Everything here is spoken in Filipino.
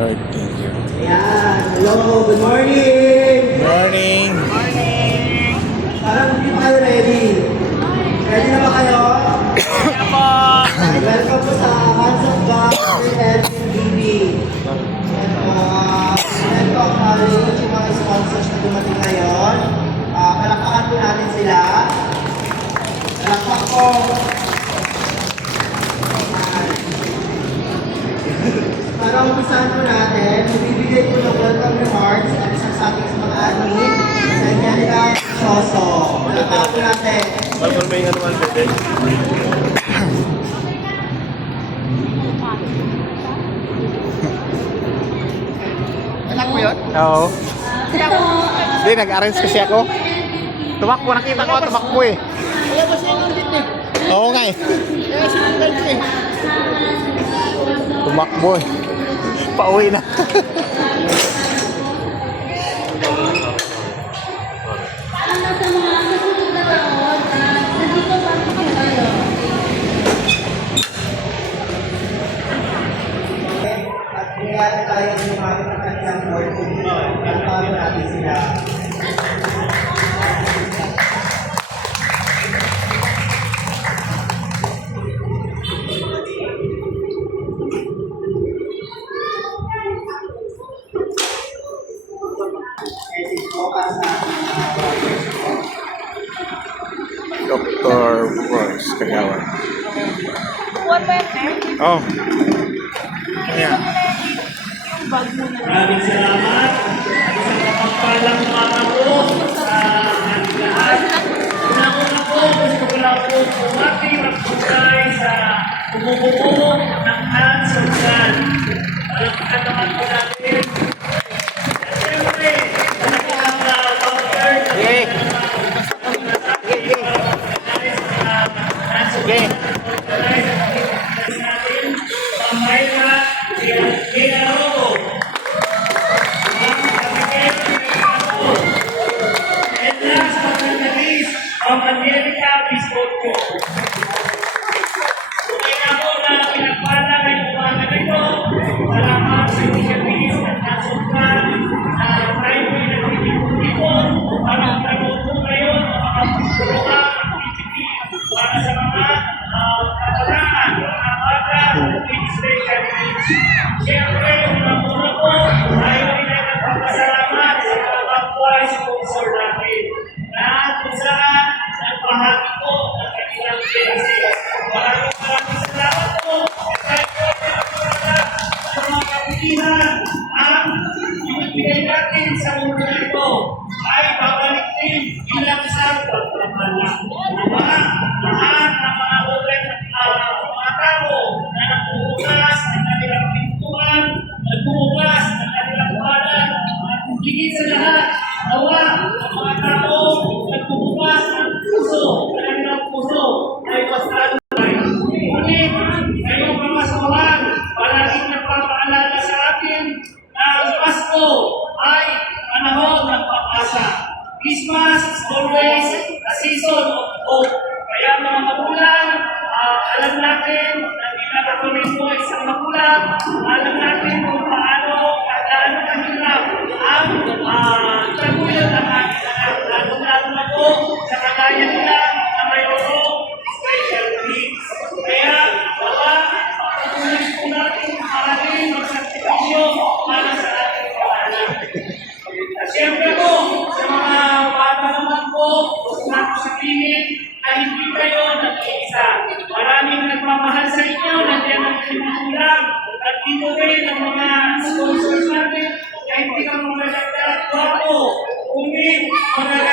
Lord, thank you. Ayan. Hello, good morning! Morning! Parang hindi pa kayo ready. Ready na ba kayo? Welcome po sa Hands of God LPDB. Welcome college, yung mga sponsors na dumating ngayon. Palakpakan po natin sila. Palakpak po. Para umpisahan po natin, bibigay po ng welcome remarks at isang sa ating mga admin sa Angelica Soso. Palakpakan po natin. Welcome ba yung anuman, bebe? Anak mo yun? Oo. Hindi, nag-arrange kasi ako. Tumakbo, nakita ko tumakbo eh. Kaya ba siya nandit eh? Oo nga eh. Kaya siya nandit eh. Tumakbo eh. Pauwi na. At kaya tayo yung mga kanilang board kung paano natin sila. Dr. Royce Kagawan. Buwan ba yan, Oh. Ayan. Maraming salamat. Isang kapagpalang mga po sa ating lahat. Una-una po, gusto ko lang po bumati magpugay sa bumubuo ng Hands of God. Palakpakan naman po natin. At siyempre, malaki ang Dr. Yay! Okay. Ang Angelica Biscotto. Kaya na po na pinagpala kayo umaga nito. Salamat sa inyong bilis at nasumpan na tayo po yung nagtitipon para magkaroon po kayo makapagpuluhan ang PCP para sa mga kabataan, mga bata, with special needs. Siyempre, unang-una po, tayo ay nagpapasalamat sa mga kapwa sponsor natin na kung saan nagpahagi po ng kanilang blessings. Maraming salamat po. Kahit po sa mga kapitihan ang ibigay natin sa mundo nito ay babalik din bilang isang pagpapala. Lahat ng mga open mga tao na nagbubukas ng kanilang pintuan, nagbubukas ng kanilang balan, at higit sa lahat, nawa ang mga tao nagbubukas ng puso, ng kanilang puso ay basta ngunit ngayong pamasawan, palaging nagpapaalala sa atin na ang Pasko ay panahon ng pag-asa. Christmas is always a season of hope. Kaya mga magulang, alam natin na pinakakunin po isang magulang, alam natin kung paano kahirap ang taguyod ng ating anak. Lalo na po sa kagaya nila na mayroong special needs. Kaya, patuloy po natin maraming magsakripisyo para sa ating mga anak. At siyempre po, sa mga bata naman po, gusto natin sabihin na hindi kayo nag-iisa. Maraming nagmamahal sa inyo, nandiyan ang inyong magulang, at dito rin ang mga sponsors natin, na hindi ka magaganda at wapo, kundi magaganda